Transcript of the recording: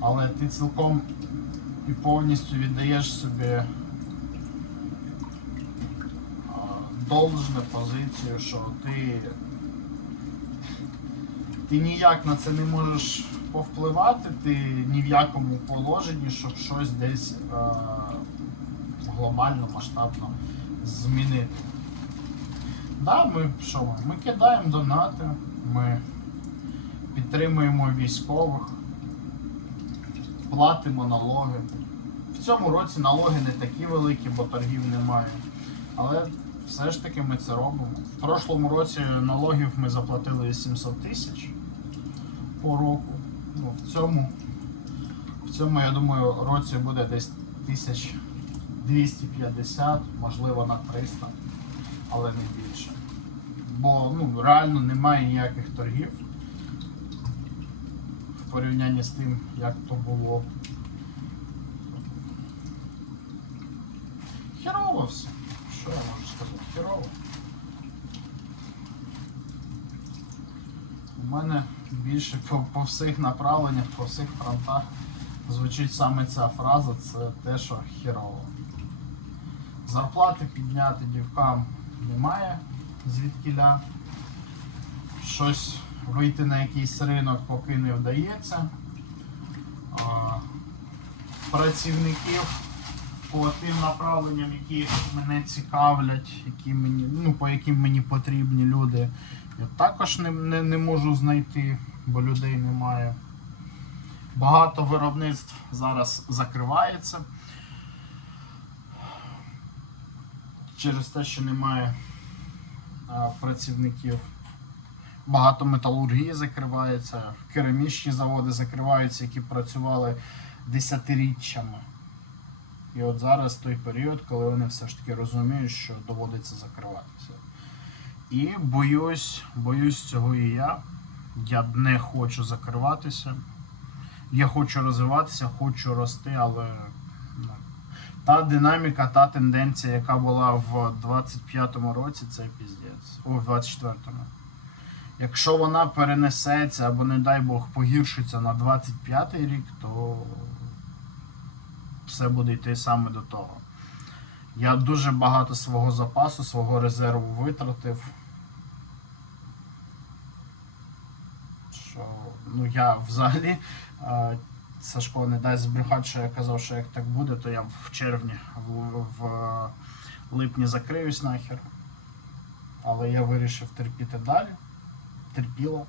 Але ти цілком і повністю віддаєш собі а, должне позицію, що ти, ти ніяк на це не можеш повпливати, ти ні в якому положенні, щоб щось десь а, глобально, масштабно змінити. Да, ми що? Ми кидаємо донати, ми підтримуємо військових, платимо налоги. В цьому році налоги не такі великі, бо торгів немає. Але все ж таки ми це робимо. В прошлому році налогів ми заплатили 700 тисяч по року. Ну, в цьому, в цьому, я думаю, році буде десь 1250, можливо на 300, але не більше. Бо ну, реально немає ніяких торгів в порівнянні з тим, як то було. Херово все. Що я можу сказати? Херово. У мене більше по, по всіх направленнях, по всіх фронтах звучить саме ця фраза, це те, що херово. Зарплати підняти дівкам немає звідкіля. Щось вийти на якийсь ринок поки не вдається. Працівників по тим направленням, які мене цікавлять, які мені, ну, по яким мені потрібні люди, я також не, не, не можу знайти, бо людей немає. Багато виробництв зараз закривається через те, що немає а, працівників. Багато металургії закривається, керамічні заводи закриваються, які працювали десятиріччями. І от зараз той період, коли вони все ж таки розуміють, що доводиться закриватися. І боюсь, боюсь цього і я. Я не хочу закриватися. Я хочу розвиватися, хочу рости, але ну, та динаміка, та тенденція, яка була в 25-му році, це піздець. О, в 24-му. Якщо вона перенесеться або, не дай Бог, погіршиться на 25-й рік, то все буде йти саме до того. Я дуже багато свого запасу, свого резерву витратив. Що, ну я взагалі, Сашко не дасть збрехати, що я казав, що як так буде, то я в червні, в, в липні закриюсь нахер. Але я вирішив терпіти далі. Терпіла.